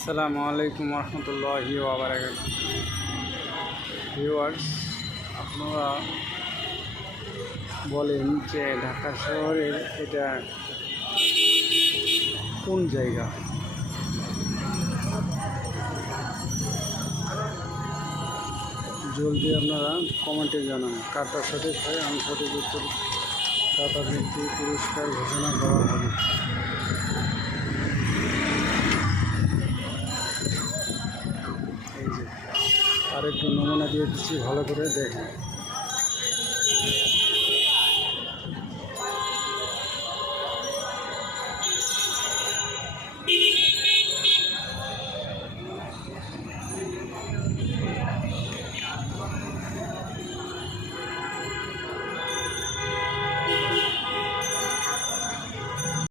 আসসালামু আলাইকুম রহমতুল্লাহি ওয়া বারাকাতুহু। ভিউয়ার্স, আপনারা বলেন যে ঢাকা শহরের এটা কোন জায়গা? জলদি আপনারা কমেন্টে জানান কারটা সঠিক হয়, আমি সঠিক উত্তর দাতাদেরকে পুরস্কার ঘোষণা করা হবে। এই যে আরেকটু নমুনা দিয়ে দিচ্ছি, ভালো করে দেখেন।